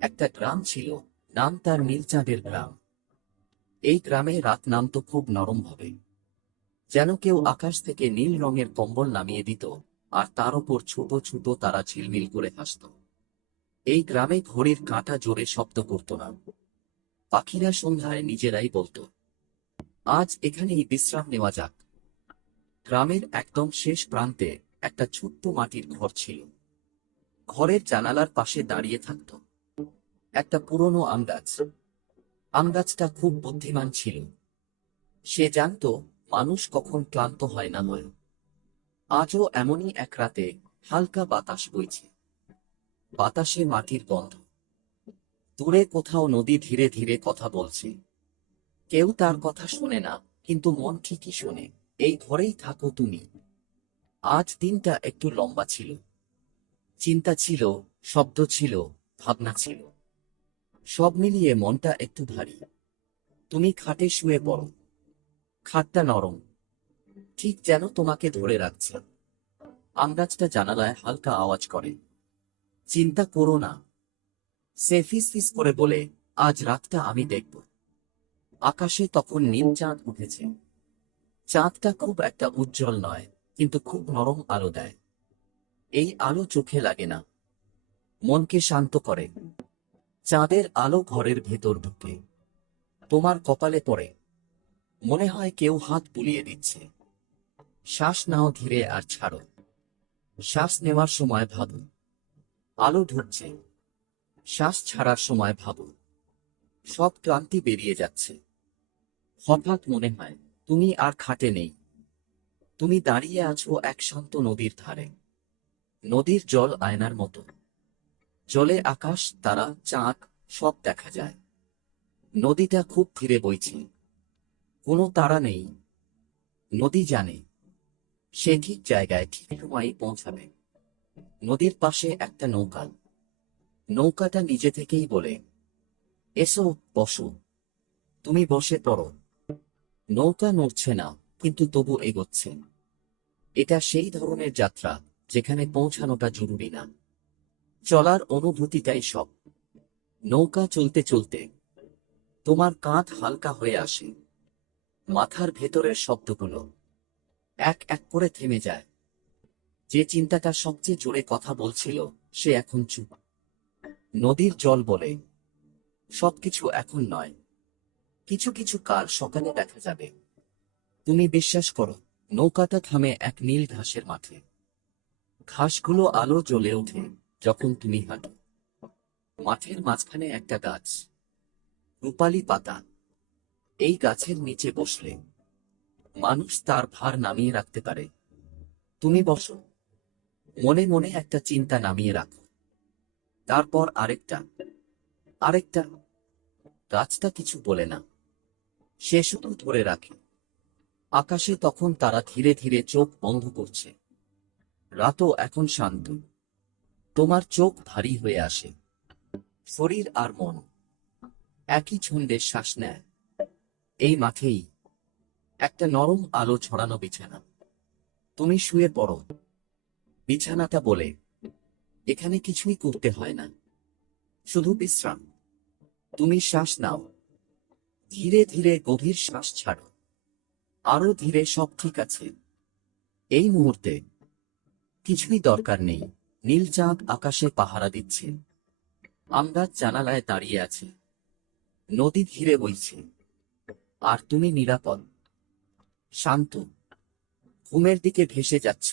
একটা গ্রাম ছিল, নাম তার নীলচাঁদের গ্রাম। এই গ্রামে রাত নামতো খুব নরমভাবে, যেন কেউ আকাশ থেকে নীল রঙের কম্বল নামিয়ে দিত, আর তার ওপর ছোট ছোট তারা ঝিলমিল করে হাসত। এই গ্রামে ঘড়ির কাঁটা জোরে শব্দ করত না। পাখিরা সন্ধ্যায় নিজেরাই বলতো, আজ এখানেই বিশ্রাম নেওয়া যাক। গ্রামের একদম শেষ প্রান্তে একটা ছোট্ট মাটির ঘর ছিল। ঘরের জানালার পাশে দাঁড়িয়ে থাকত একটা পুরনো আম গাছ। আম গাছটা খুব বুদ্ধিমান ছিল। সে জানত মানুষ কখন ক্লান্ত হয় না হয়। আজও এমনই এক রাতে হালকা বাতাস বইছে, বাতাসে মাটির গন্ধ। দূরে কোথাও নদী ধীরে ধীরে কথা বলছে। কেউ তার কথা শোনে না, কিন্তু মন ঠিকই শোনে। এই ঘরেই থাকো তুমি। আজ দিনটা একটু লম্বা ছিল। চিন্তা ছিল, শব্দ ছিল, ভাবনা ছিল। সব মিলিয়ে মনটা একটু ভারী। তুমি খাটে শুয়ে পড়ো। খাটটা নরম, ঠিক যেন তোমাকে ধরে রাখছে। আমগাছটা জানালায় হালকা আওয়াজ করে, চিন্তা করো না। সে ফিস ফিস করে বলে, আজ রাতটা আমি দেখব। আকাশে তখন নীল চাঁদ উঠেছে। চাঁদটা খুব একটা উজ্জ্বল নয়, কিন্তু খুব নরম আলো দেয়। এই আলো চোখে লাগে না, মনকে শান্ত করে। চাঁদের আলো ঘরের ভেতর ঢুকে তোমার কপালে পড়ে। মনে হয় কেউ হাত বুলিয়ে দিচ্ছে। শ্বাস নাও ধীরে আর ছাড়ো। শ্বাস নেওয়ার সময় ভাবো আলো ঢুকছে, শ্বাস ছাড়ার সময় ভাবো সব ক্লান্তি বেরিয়ে যাচ্ছে। হঠাৎ মনে হয় তুমি আর খাটে নেই। তুমি দাঁড়িয়ে আছো এক শান্ত নদীর ধারে। নদীর জল আয়নার মতো। জলে আকাশ, তারা, চাঁদ সব দেখা যায়। নদীটা খুব ধীরে বইছে, কোনো তাড়া নেই। নদী জানে সে ঠিক জায়গায় ঠিক সময়ে পৌঁছাবে। নদীর পাশে একটা নৌকা। নৌকাটা নিজে থেকেই বলে, এসো, বসো। তুমি বসে পড়ো। নৌকা নড়ছে না, কিন্তু তবু এগোচ্ছে। এটা সেই ধরনের যাত্রা যেখানে পৌঁছানোটা জরুরি না, চলার অনুভূতিটাই সব। নৌকা চলতে চলতে তোমার কাঁধ হালকা হয়ে আসে। মাথার ভেতরের শব্দগুলো এক এক করে থেমে যায়। যে চিন্তাটা সবচেয়ে জোরে কথা বলছিল, সে এখন চুপ। নদীর জল বলে, সবকিছু এখন নয়, কিছু কিছু কাল সকালে দেখা যাবে। তুমি বিশ্বাস করো। নৌকাটা থামে এক নীল ঘাসের মাঠে। ঘাসগুলো আলো জ্বলে ওঠে যখন তুমি হাঁটো। মাঠের মাঝখানে একটা গাছ, রূপালী পাতা। এই গাছের নিচে বসলে মানুষ তার ভার নামিয়ে রাখতে পারে। তুমি বসো, মনে মনে একটা চিন্তা নামিয়ে রাখো, তারপর আরেকটা, আরেকটা। গাছটা কিছু বলে না, সে শুধু ধরে রাখে। আকাশে তখন তারা ধীরে ধীরে চোখ বন্ধ করছে। রাতও এখন শান্ত। তোমার চোখ ভারী হয়ে আসে। শরীর আর মন একই ছন্দে শ্বাস নেয়। এই মাঠেই একটা নরম আলো ছড়ানো বিছানা। তুমি শুয়ে পড়ো। বিছানাটা বলে, এখানে কিছুই করতে হয় না, শুধু বিশ্রাম। তুমি শ্বাস নাও, ধীরে ধীরে গভীর শ্বাস ছাড়ো। আরো ধীরে, সব ঠিক আছে। এই মুহূর্তে কিছুই দরকার নেই। নীল চাঁদ আকাশে পাহারা দিচ্ছে। আমগাছ জানালায় দাঁড়িয়ে আছে। নদী ধীরে বইছে, আর তুমি নিরাপদ, শান্ত, ঘুমের দিকে ভেসে যাচ্ছ।